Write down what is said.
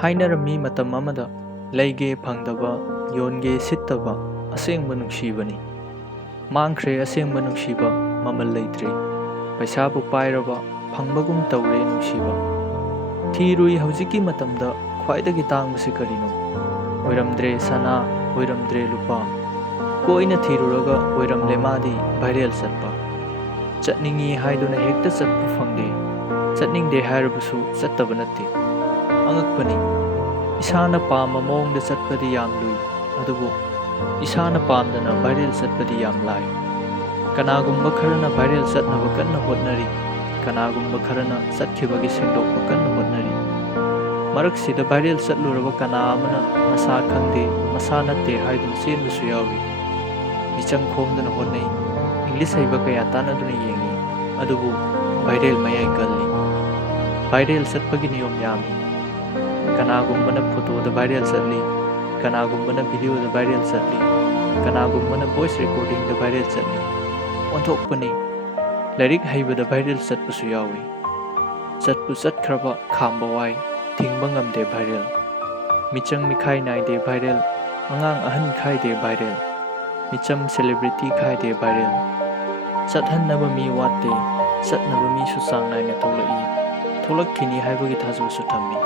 ꯍꯥꯏꯅꯔꯝꯃꯤ ꯃꯇꯝ ꯑꯃꯗ ꯂꯩꯒꯦ ꯐꯪꯗꯕ ꯌꯣꯟꯒꯦ ꯁꯤꯠꯇꯕ ꯑꯁꯦꯡꯕ ꯅꯨꯡꯁꯤꯕꯅꯤ꯫ ꯃꯥꯡꯈ꯭ꯔꯦ ꯑꯁꯦꯡꯕ ꯅꯨꯡꯁꯤꯕ ꯃꯃꯜ ꯂꯩꯇ꯭ꯔꯦ, ꯄꯩꯁꯥꯕꯨ ꯄꯥꯏꯔꯕ ꯐꯪꯕꯒꯨꯝ ꯇꯧꯔꯦ ꯅꯨꯡꯁꯤꯕ꯫ ꯊꯤꯔꯨꯏ ꯍꯧꯖꯤꯛꯀꯤ ꯃꯇꯝꯗ ꯈ꯭ꯋꯥꯏꯗꯒꯤ ꯇꯥꯡꯕꯁꯤ ꯀꯔꯤꯅꯣ? ꯑꯣꯏꯔꯝꯗ꯭ꯔꯦ ꯁꯅꯥ, ꯑꯣꯏꯔꯝꯗ꯭ꯔꯦ ꯂꯨꯄꯥ, ꯀꯣꯏꯅ ꯊꯤꯔꯨꯔꯒ ꯑꯣꯏꯔꯝꯂꯦ ꯃꯥꯗꯤ ꯚꯥꯏꯔꯦꯜ ꯆꯠꯄ꯫ ꯆꯠꯅꯤꯡꯉꯤ ꯍꯥꯏꯗꯨꯅ ꯍꯦꯛꯇ ꯆꯠꯄ ꯐꯪꯗꯦ, ꯆꯠꯅꯤꯡꯗꯦ ꯍꯥꯏꯔꯕꯁꯨ ꯆꯠꯇꯕ ꯅꯠꯇꯦ꯫ ꯑꯉꯛꯄꯅꯤ, ꯏꯁꯥꯅ ꯄꯥꯝꯕ ꯃꯑꯣꯡꯗ ꯆꯠꯄꯗꯤ ꯌꯥꯝ ꯂꯨꯏ, ꯑꯗꯨꯕꯨ ꯏꯁꯥꯅ ꯄꯥꯝꯗꯅ ꯚꯥꯏꯔꯦꯜ ꯆꯠꯄꯗꯤ ꯌꯥꯝ ꯂꯥꯏ꯫ ꯀꯅꯥꯒꯨꯝꯕ ꯈꯔꯅ ꯚꯥꯏꯔꯦꯜ ꯆꯠꯅꯕ ꯀꯟꯅ ꯍꯣꯠꯅꯔꯤ, ꯀꯅꯥꯒꯨꯝꯕ ꯈꯔꯅ ꯆꯠꯈꯤꯕꯒꯤ ꯁꯦꯡꯗꯣꯛꯄ ꯀꯟꯅ ꯍꯣꯠꯅꯔꯤ꯫ ꯃꯔꯛꯁꯤꯗ ꯚꯥꯏꯔꯦꯜ ꯆꯠꯂꯨꯔꯕ ꯀꯅꯥ ꯑꯃꯅ ꯃꯁꯥ ꯈꯪꯗꯦ, ꯃꯁꯥ ꯅꯠꯇꯦ ꯍꯥꯏꯗꯨꯅ ꯆꯦꯟꯕꯁꯨ ꯌꯥꯎꯏ꯫ ꯃꯤꯆꯪ ꯈꯣꯝꯗꯨꯅ ꯍꯣꯠꯅꯩ, ꯏꯪꯂꯤꯁ ꯍꯩꯕ ꯀꯌꯥ ꯇꯥꯟꯅꯗꯨꯅ ꯌꯦꯡꯏ, ꯑꯗꯨꯕꯨ ꯚꯥꯏꯔꯦꯜ ꯃꯌꯥꯏ ꯀꯜꯂꯤ꯫ ꯚꯥꯏꯔꯦꯜ ꯆꯠꯄꯒꯤ ꯅꯤꯌꯣꯝ ꯌꯥꯝꯃꯤ꯫ ꯀꯅꯥꯒꯨꯝꯕꯅ ꯐꯣꯇꯣꯗ ꯚꯥꯏꯔꯦꯜ ꯆꯠꯂꯤ, ꯀꯅꯥꯒꯨꯝꯕꯅ ꯚꯤꯗꯤꯑꯣꯗ ꯚꯥꯏꯔꯦꯜ ꯆꯠꯂꯤ, ꯀꯅꯥꯒꯨꯝꯕꯅ ꯚꯣꯏꯁ ꯔꯦꯀꯣꯔꯗꯤꯡꯗ ꯚꯥꯏꯔꯦꯜ ꯆꯠꯂꯤ꯫ ꯑꯣꯟꯊꯣꯛꯄꯅꯤ, ꯂꯥꯏꯔꯤꯛ ꯍꯩꯕꯗ ꯚꯥꯏꯔꯦꯜ ꯆꯠꯄꯁꯨ ꯌꯥꯎꯏ꯫ ꯆꯠꯄꯨ ꯆꯠꯈ꯭ꯔꯕ ꯈꯥꯝꯕ ꯋꯥꯏ, ꯊꯤꯡꯕ ꯉꯝꯗꯦ ꯚꯥꯏꯔꯦꯜ꯫ ꯃꯤꯆꯪ ミꯈꯥꯏ ꯅꯥꯏꯗꯦ ꯚꯥꯏꯔꯦꯜ, ꯑꯉꯥꯡ ꯑꯍꯟ ꯈꯥꯏꯗꯦ ꯚꯥꯏꯔꯦꯜ, ꯃꯤꯆꯝ ꯁꯦꯂꯦꯕ꯭ꯔꯤꯇꯤ ꯈꯥꯏꯗꯦ ꯚꯥꯏꯔꯦꯜ꯫ ꯆꯠꯍꯟꯅꯕ ꯃꯤ ꯋꯥꯠꯇꯦ, ꯆꯠꯅꯕ ꯃꯤꯁꯨ ꯆꯥꯡ ꯅꯥꯏꯅ ꯊꯣꯛꯂꯛꯏ, ꯊꯣꯛꯂꯛꯈꯤꯅꯤ ꯍꯥꯏꯕꯒꯤ ꯊꯥꯖꯕꯁꯨ ꯊꯝꯃꯤ꯫